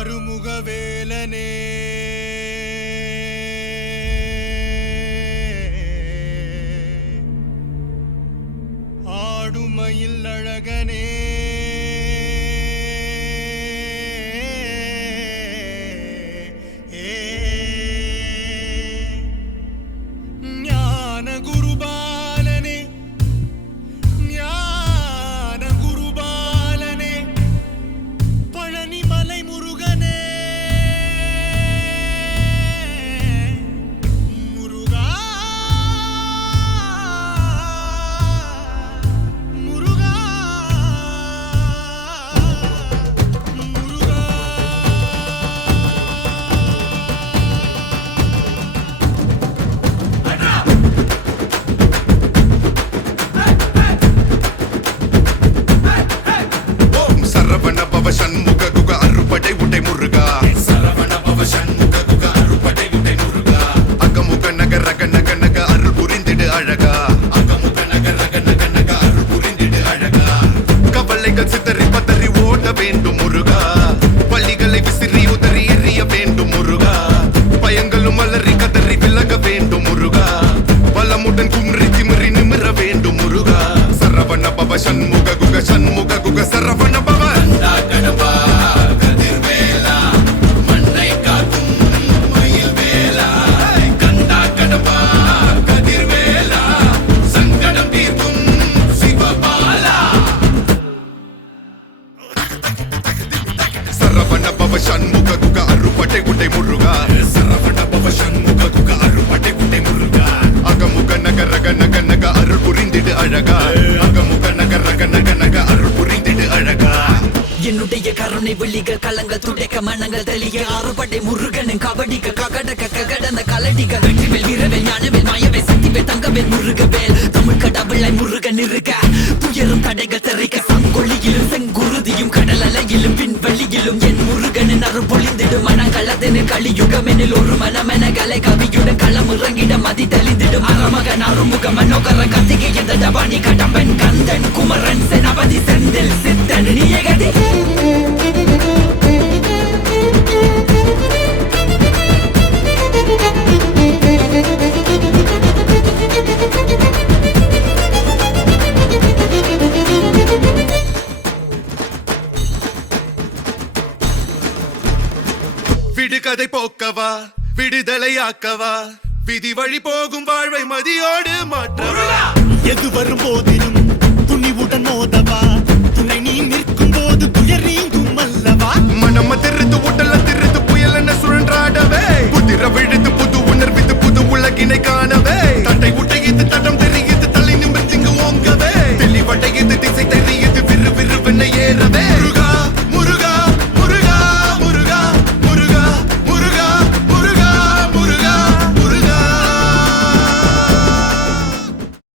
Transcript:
ஆறுமுகவேலனே ஆடுமயில் அழகனே ஞான குருபாலனே ஞான குருபாலனே பழனிமலை முருகனே முருகா முருகா முருகா சரவண பவ சண்முக குக அறுபடை உடை முருகா சரவண பவ சண்முக குக அறுபடை உடை முருகா அகமுக நக ரக நக நக அருள் புரிந்திடு அழகா அகமுக நக ரக நக நக அருள் புரிந்திடு அழகா கவலைகள் சிதறி பதறி ஓட வேண்டும் முருகா பள்ளிகளை விசிறி உதறி எறிய வேண்டும் முருகா பயங்களும் அலறி கதறி விலக வேண்டும் முருகா பலமுடன் கும்ரி திமிரி நிமிர வேண்டும் முருகா சரவண பவ சண்முக குக சரவண பவ சரவண பவ சண்முக குக அறுபடை உடை முருகா சரவண பவ சண்முக குக அறுபடை உடை முருகா அகமுக நக ரக நக நக அருள் புரிந்திடு அழகா அகமுக நக ரக நக நக அருள் புரிந்திடு அழகா என்னுடைய கருணை வெள்ளிகள் கலங்கள் துடைக்க மனங்கள் தெளிய ஆறுபடை முருகனின் கபடிக்க ககடக்க ககடந்த கலடிகள் வெற்றிவேல் வீரவேல் ஞானவேல் மாயவேல் சக்திவேல் தங்கவேல் முருகவேல் தமிழ் கடவுளை முருகன் இருக்க துயரும் தடைகள் தெரிக்க சங்கொள்ளியிலும் செங்குருதியும் கடல் அலையிலும் விண்வெளியிலும் என் முருகனின் அருள் பொழிந்திடும் மனங்களதனு கலியுகமெனில் ஒரு மனமென கலை கவியுடன் களம் இறங்கிட மதி தெளிந்திடும் அறமகன் அருமுக மனோகர கத்திகை எந்த டபானி கடம்பன் கந்தன் குமரன் செனபதி செந்தில் சித்தன் நீயகதி விடுகதை போக்கவா விடுதலையாக்கவா விதி வழி போகும் வாழ்வை மதியோடு மாற்றவா எது வரும்போது